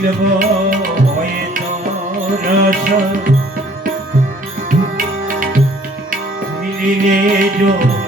ভুলব হয়তো রস মিলিলে যোগ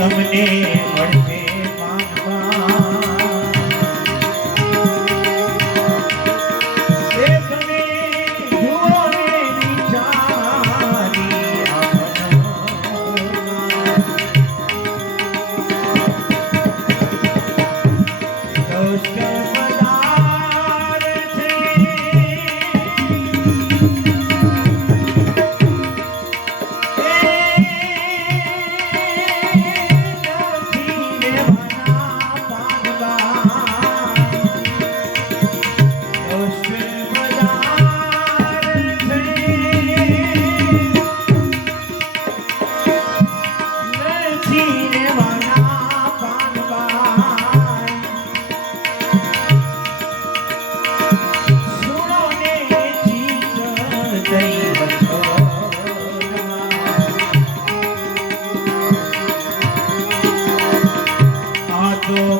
તમને મળશે. Oh.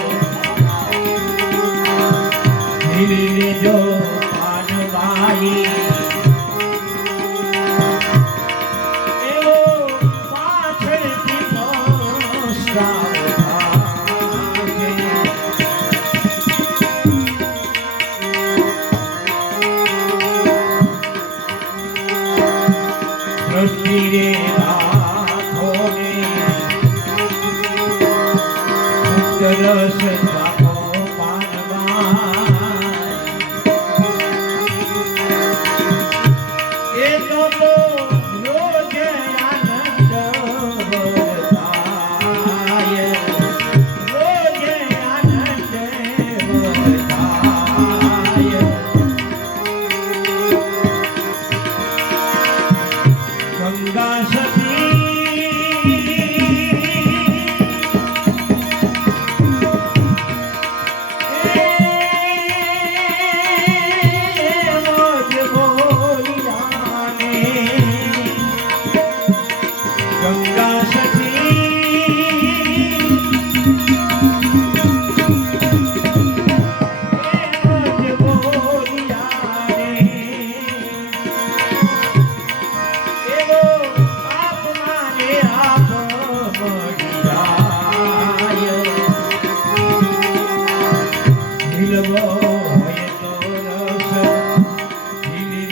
જીવી લેજો પાનભાઈ દ્રષ્ટિ રે રાખો ને રસ Shiva